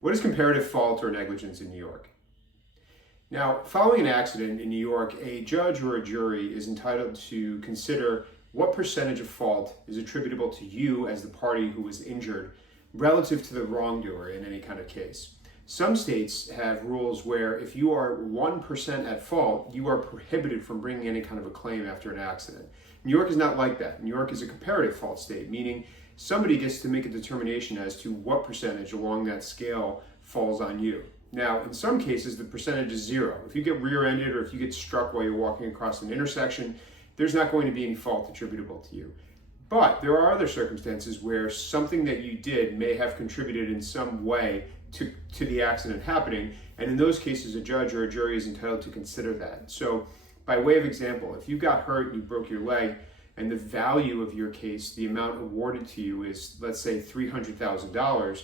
What is comparative fault or negligence in New York? Now, following an accident in New York, a judge or a jury is entitled to consider what percentage of fault is attributable to you as the party who was injured relative to the wrongdoer in any kind of case. Some states have rules where if you are 1% at fault, you are prohibited from bringing any kind of a claim after an accident. New York is not like that. New York is a comparative fault state, meaning somebody gets to make a determination as to what percentage along that scale falls on you. Now, in some cases, the percentage is zero. If you get rear-ended or if you get struck while you're walking across an intersection, there's not going to be any fault attributable to you. But there are other circumstances where something that you did may have contributed in some way to the accident happening, and in those cases, a judge or a jury is entitled to consider that. So, by way of example, if you got hurt and you broke your leg, and the value of your case, the amount awarded to you is, let's say, $300,000,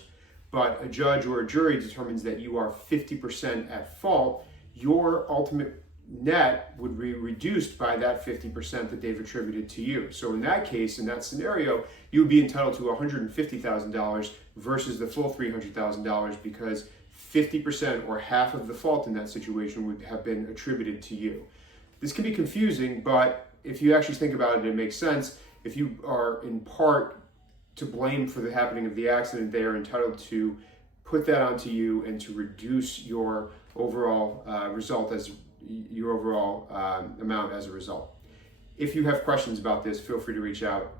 but a judge or a jury determines that you are 50% at fault, your ultimate net would be reduced by that 50% that they've attributed to you. So in that case, in that scenario, you would be entitled to $150,000 versus the full $300,000 because 50% or half of the fault in that situation would have been attributed to you. This can be confusing, but if you actually think about it, it makes sense. If you are in part to blame for the happening of the accident, they are entitled to put that onto you and to reduce your overall result as your overall amount as a result. If you have questions about this, feel free to reach out.